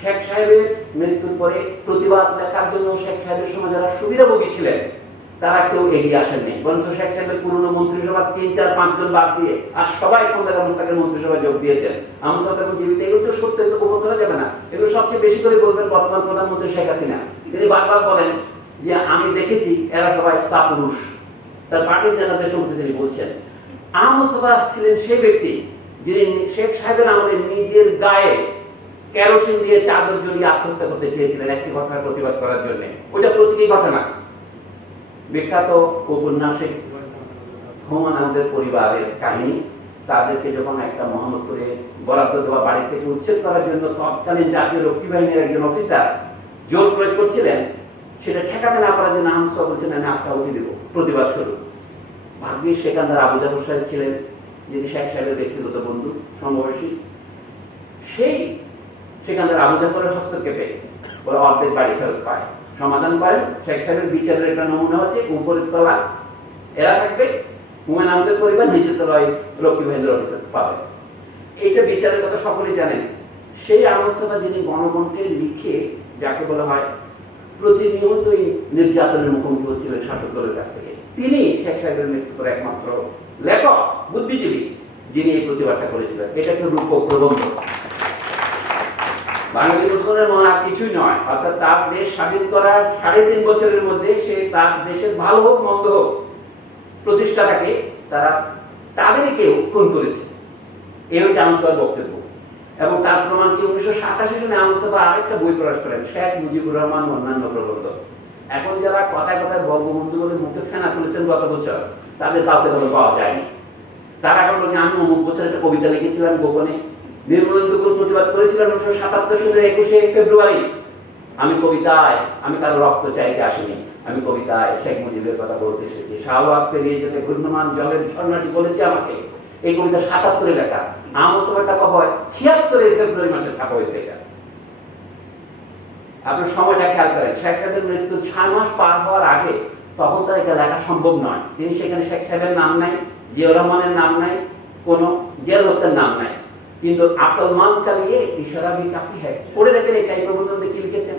শেখ সাহেবের মৃত্যুর পরে প্রতিবাদ লেখার জন্য শেখ সাহেবের সময় যারা সুবিধাভোগী ছিলেন তারা কেউ এগিয়ে আসেননি, বরঞ্চ শেখ সাহেবের পুরনো মন্ত্রিসভা 3-4-5 জন বাদ দিয়ে আর সবাই কোনটা মোস্তাকের মন্ত্রিসভায় যোগ দিয়েছেন। আমার সাথে জীবিত, এগুলো তো সত্য, এগুলো গোপন করা যাবে না। এগুলো সবচেয়ে বেশি করে বলবেন বর্তমান প্রধানমন্ত্রী শেখ হাসিনা। তিনি বারবার বলেন যে আমি দেখেছি এরা সবাই কাপুরুষ, তার পার্টির নেতাদের সম্পর্কে তিনি বলছেন। আহমদ ছিলেন সেই ব্যক্তি যিনি শেখ সাহেবের আমাদের নিজের গায়ে কেরোসিন দিয়ে চাদর জড়িয়ে আত্মহত্যা করতে চেয়েছিলেন একটি ঘটনার প্রতিবাদ করার জন্য। ওইটা প্রতীকী ঘটনা। বিখ্যাত ঔপন্যাসিক হুমায়ুন আহমেদের পরিবারের কাহিনী। তাদেরকে যখন একটা মোহাম্মদপুরে বরাদ্দ দেওয়া বাড়ি থেকে উচ্ছেদ করার জন্য তৎকালীন জাতীয় রক্ষী বাহিনীর একজন অফিসার জোর প্রয়োগ করছিলেন, সেটা ঠেকাতে না পারার জন্য আহমদ বলছেন আমি আত্মাহুতি দেব, প্রতিবাদ শুরু। ভাগ্যিস সেখানকার আবু জাফর সাহেব ছিলেন, যিনি শেখ সাহেবের ব্যক্তিগত বন্ধু সমবয়সী। সেই সেখানকার আবু জাফরের হস্তক্ষেপে ওরা অর্ধেক বাড়ি ফেরত পায়, সমাধান করেন। শেখ সাহেবের বিচারের একটা নমুনা হচ্ছে উপরের তলা এরা থাকবে, হুমায়ুন আহমেদের পরিবার নিচের তলায় রক্ষী বাহিনীর অফিসার পাবে। এইটা বিচারের কথা সকলেই জানেন। সেই আহমদ যিনি গণকণ্ঠে লিখে যাকে বলা হয় প্রতিনিয়তই নির্যাতনের মুখোমুখি হচ্ছিলেন শাসক দলের কাছ থেকে, তিনি শেখ সাহেবের মৃত্যুর পরে একমাত্র লেখক বুদ্ধিজীবী যিনি এই প্রতিবাদটা করেছিলেন। এটা একটা রূপক প্রবন্ধ। বাঙালি মুসলমানের মনে আর কিছুই নয়, অর্থাৎ তার দেশ স্বাধীন করার 3.5 বছরের মধ্যে সে তার দেশের ভালো হোক মন্দ হোক প্রতিষ্ঠাটাকে তারা তাদেরকেও খুন করেছে। এই হচ্ছে আহমদ বক্তব্য। এবং তার প্রমাণ কি 1987 সালে আহমদ আরেকটা বই প্রকাশ করেন, শেখ মুজিবুর রহমান অন্যান্য প্রবন্ধ। এখন যারা কথায় কথায় বঙ্গবন্ধু বলে মুখে ফেনা তুলেছেন গত বছর, তাদের কাউকে তবে পাওয়া যায়নি। তারা এখন বলে আমি অমুক বছর একটা কবিতা লিখেছিলাম গোপনে, নির্মূলেন্দুর প্রতিবাদ করেছিলাম 1977 সালের 21শে ফেব্রুয়ারি। আমি কবিতায়, আমি কারো রক্ত চাইতে আসিনি, আমি কবিতায় শেখ মুজিবের কথা বলতে এসেছি। শাহবাগ পেরিয়ে যেতে ঘূর্ণমান জলের ঝর্ণাটি বলেছে আমাকে। এই কবিতা 77-এ লেখা। আহমদ সাহেবটা কবে 76 ফেব্রুয়ারি মাসে ছাপা হয়েছে। এটা আপনার সময়টা খেয়াল করেন। শেখ সাহেবের মৃত্যুর 6 মাস পার হওয়ার আগে তখন তার এটা লেখা সম্ভব নয়। তিনি সেখানে শেখ সাহেবের নাম নাই, জিয়াউর রহমানের নাম নাই, কোনো জিয়াউল হকের নাম নাই, কিন্তু আকলমান কা লিয়ে ইশারা ভি কাফি হ্যায়। পড়ে দেখেন এই প্রবন্ধে কি লিখেছেন।